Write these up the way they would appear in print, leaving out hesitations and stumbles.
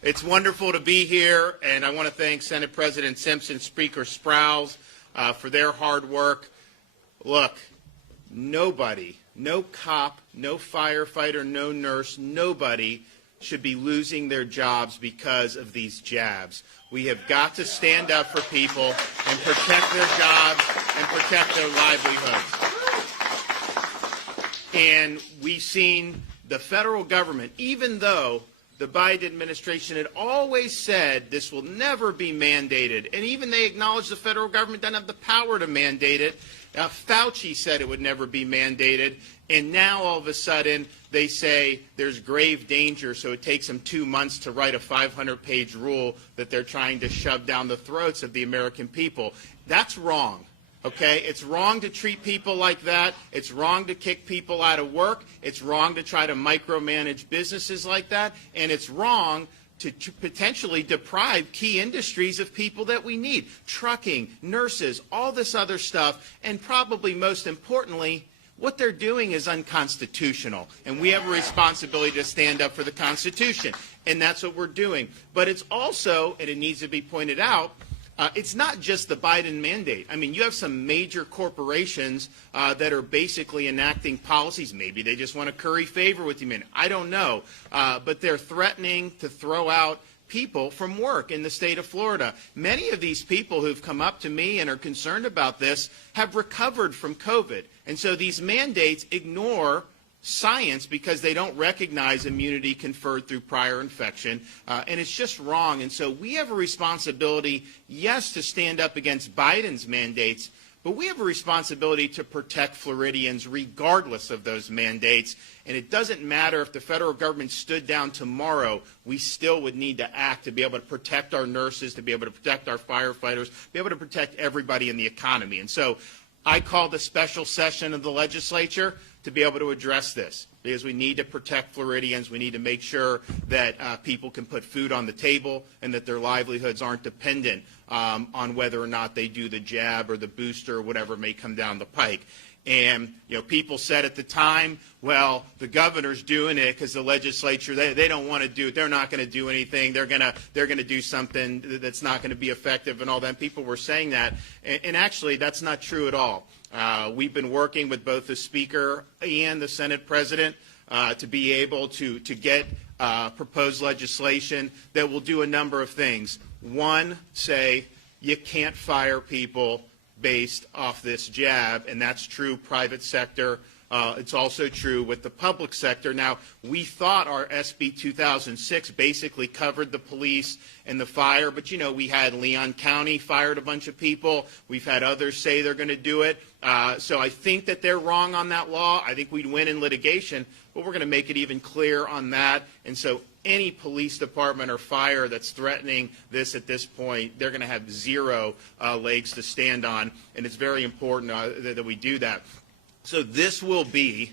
It's wonderful to be here, and I want to thank Senate President Simpson, Speaker Sprowls, for their hard work. Look, nobody, no cop, no firefighter, no nurse, nobody should be losing their jobs because of these jabs. We have got to stand up for people and protect their jobs and protect their livelihoods. And we've seen the federal government, even though the Biden administration had always said this will never be mandated, and even they acknowledged the federal government doesn't have the power to mandate it. Fauci said it would never be mandated, and now all of a sudden they say there's grave danger, so it takes them 2 months to write a 500-page rule that they're trying to shove down the throats of the American people. That's wrong. Okay, it's wrong to treat people like that. It's wrong to kick people out of work. It's wrong to try to micromanage businesses like that. And it's wrong to potentially deprive key industries of people that we need. Trucking, nurses, all this other stuff. And probably most importantly, what they're doing is unconstitutional. And we have a responsibility to stand up for the Constitution. And that's what we're doing. But it's also, and it needs to be pointed out, it's not just the Biden mandate. I mean, you have some major corporations that are basically enacting policies. Maybe they just want to curry favor with you. I don't know. But they're threatening to throw out people from work in the state of Florida. Many of these people who've come up to me and are concerned about this have recovered from COVID. And so these mandates ignore science because they don't recognize immunity conferred through prior infection, and it's just wrong. And so we have a responsibility, yes, to stand up against Biden's mandates, but we have a responsibility to protect Floridians regardless of those mandates. And it doesn't matter if the federal government stood down tomorrow, we still would need to act to be able to protect our nurses, to be able to protect our firefighters, be able to protect everybody in the economy. And so I called a special session of the legislature to be able to address this, because we need to protect Floridians. We need to make sure that people can put food on the table and that their livelihoods aren't dependent on whether or not they do the jab or the booster or whatever may come down the pike. And, people said at the time, well, the governor's doing it because the legislature, they don't want to do it. They're not going to do anything. They're going to do something that's not going to be effective and all that. People were saying that. And actually, that's not true at all. We've been working with both the Speaker and the Senate President to be able to get proposed legislation that will do a number of things. One, say you can't fire people based off this jab, and that's true private sector. It's also true with the public sector. Now, we thought our SB 2006 basically covered the police and the fire, but, we had Leon County fired a bunch of people. We've had others say they're going to do it. So I think that they're wrong on that law. I think we'd win in litigation, but we're going to make it even clear on that. And so any police department or fire that's threatening this at this point, they're going to have zero legs to stand on, and it's very important that we do that. So this will be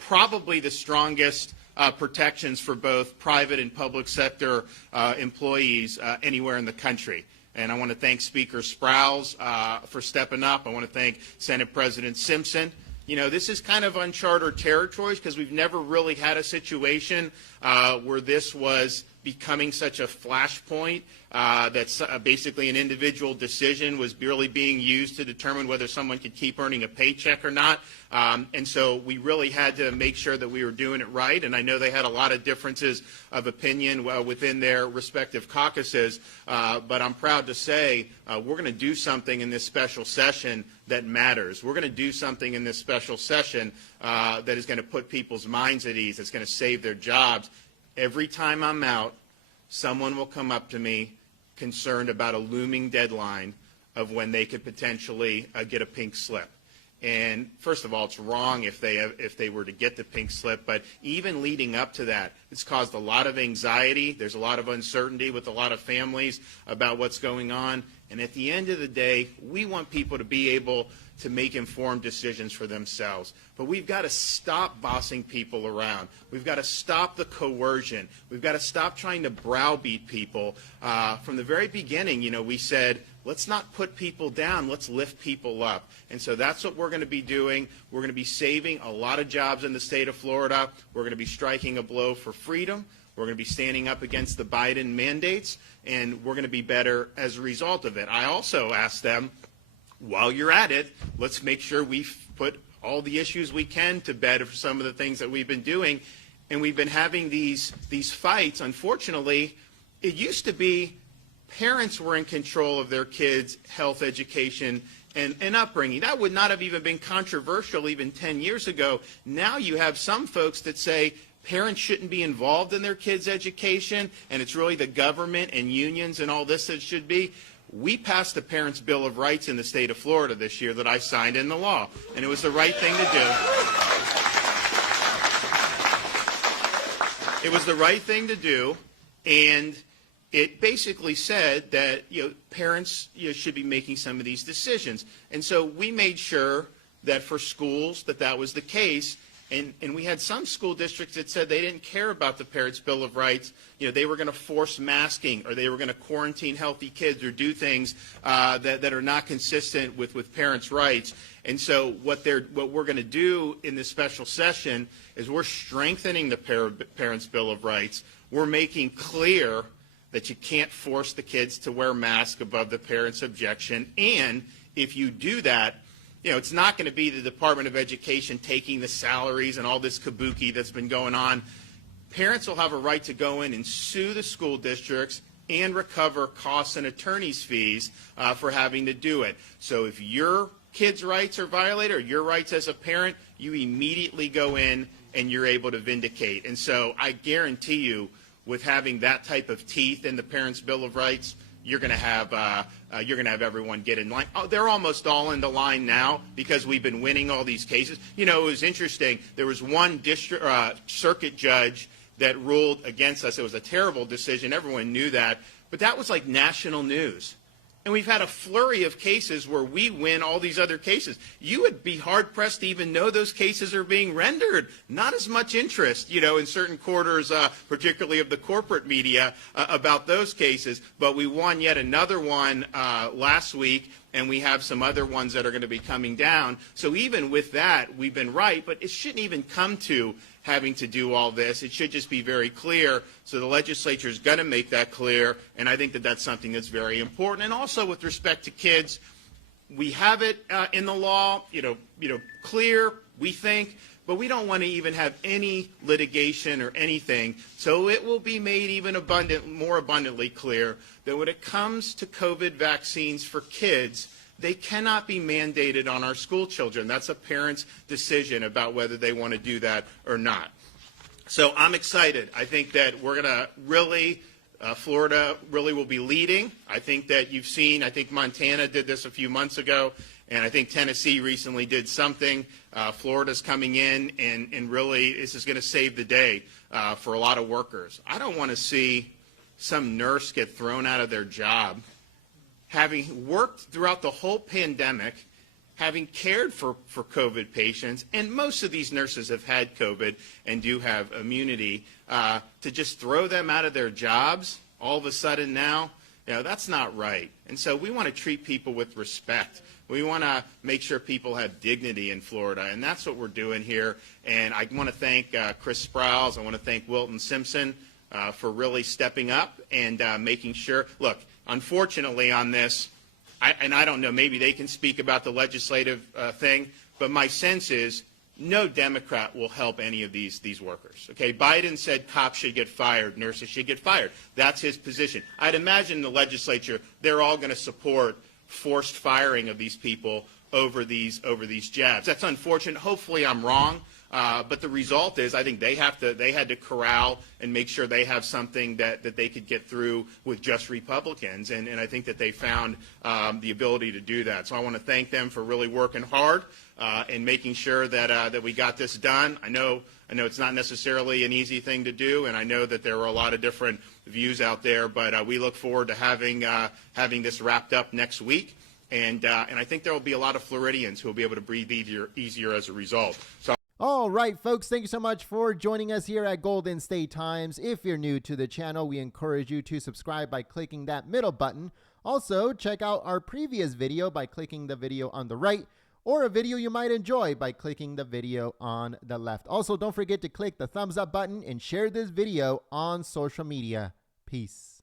probably the strongest protections for both private and public sector employees anywhere in the country. And I want to thank Speaker Sprowls for stepping up. I want to thank Senate President Simpson. This is kind of uncharted territory because we've never really had a situation where this was becoming such a flashpoint that's basically an individual decision was really being used to determine whether someone could keep earning a paycheck or not. And so we really had to make sure that we were doing it right. And I know they had a lot of differences of opinion within their respective caucuses. But I'm proud to say we're going to do something in this special session that matters. We're going to do something in this special session that is going to put people's minds at ease. It's going to save their jobs. Every time I'm out, someone will come up to me concerned about a looming deadline of when they could potentially get a pink slip. And first of all, it's wrong if they were to get the pink slip, but even leading up to that, it's caused a lot of anxiety. There's a lot of uncertainty with a lot of families about what's going on. And at the end of the day, we want people to be able to make informed decisions for themselves. But we've got to stop bossing people around. We've got to stop the coercion. We've got to stop trying to browbeat people. From the very beginning, we said, let's not put people down, let's lift people up. And so that's what we're going to be doing. We're going to be saving a lot of jobs in the state of Florida. We're going to be striking a blow for freedom. We're going to be standing up against the Biden mandates, and we're going to be better as a result of it. I also asked them, while you're at it, let's make sure we put all the issues we can to bed for some of the things that we've been doing. And we've been having these fights. Unfortunately, it used to be parents were in control of their kids' health, education, and upbringing. That would not have even been controversial even 10 years ago. Now you have some folks that say parents shouldn't be involved in their kids' education, and it's really the government and unions and all this that should be. We passed the Parents' Bill of Rights in the state of Florida this year that I signed into law, and it was the right thing to do. It was the right thing to do, and it basically said that parents should be making some of these decisions. And so we made sure that for schools that was the case. And we had some school districts that said they didn't care about the Parents' Bill of Rights. They were going to force masking, or they were going to quarantine healthy kids, or do things that are not consistent with parents' rights. And so what we're going to do in this special session is we're strengthening the Parents' Bill of Rights. We're making clear that you can't force the kids to wear masks above the parents' objection. And if you do that, it's not going to be the Department of Education taking the salaries and all this kabuki that's been going on. Parents will have a right to go in and sue the school districts and recover costs and attorney's fees for having to do it. So if your kids' rights are violated, or your rights as a parent, you immediately go in and you're able to vindicate. And so I guarantee you, with having that type of teeth in the Parents' Bill of Rights, you're going to have everyone get in line. Oh, they're almost all into line now because we've been winning all these cases. It was interesting. There was one circuit judge that ruled against us. It was a terrible decision. Everyone knew that. But that was like national news. And we've had a flurry of cases where we win all these other cases. You would be hard-pressed to even know those cases are being rendered. Not as much interest, in certain quarters, particularly of the corporate media, about those cases. But we won yet another one last week, and we have some other ones that are going to be coming down. So even with that, we've been right. But it shouldn't even come to having to do all this. It should just be very clear. So the legislature is going to make that clear, and I think that that's something that's very important. And also with respect to kids, we have it in the law, clear, we think, but we don't want to even have any litigation or anything. So it will be made even more abundantly clear that when it comes to COVID vaccines for kids, they cannot be mandated on our school children. That's a parent's decision about whether they want to do that or not. So I'm excited. I think that we're going to really, Florida really will be leading. I think that you've seen, I think Montana did this a few months ago, and I think Tennessee recently did something. Florida's coming in, and really this is going to save the day for a lot of workers. I don't want to see some nurse get thrown out of their job, having worked throughout the whole pandemic, having cared for COVID patients, and most of these nurses have had COVID and do have immunity, to just throw them out of their jobs all of a sudden now, that's not right. And so we want to treat people with respect. We want to make sure people have dignity in Florida, and that's what we're doing here. And I want to thank Chris Sprowls. I want to thank Wilton Simpson for really stepping up and making sure. Look, unfortunately on this, I don't know, maybe they can speak about the legislative thing, but my sense is no Democrat will help any of these workers. Okay, Biden said cops should get fired, nurses should get fired. That's his position. I'd imagine the legislature, they're all going to support forced firing of these people over these jabs. That's unfortunate. Hopefully I'm wrong. But the result is I think they had to corral and make sure they have something that they could get through with just Republicans. And I think that they found the ability to do that. So I want to thank them for really working hard and making sure that we got this done. I know it's not necessarily an easy thing to do, and I know that there were a lot of different views out there, but we look forward to having this wrapped up next week. And I think there will be a lot of Floridians who will be able to breathe easier as a result. So. All right, folks, thank you so much for joining us here at Golden State Times. If you're new to the channel, we encourage you to subscribe by clicking that middle button. Also, check out our previous video by clicking the video on the right, or a video you might enjoy by clicking the video on the left. Also, don't forget to click the thumbs up button and share this video on social media. Peace.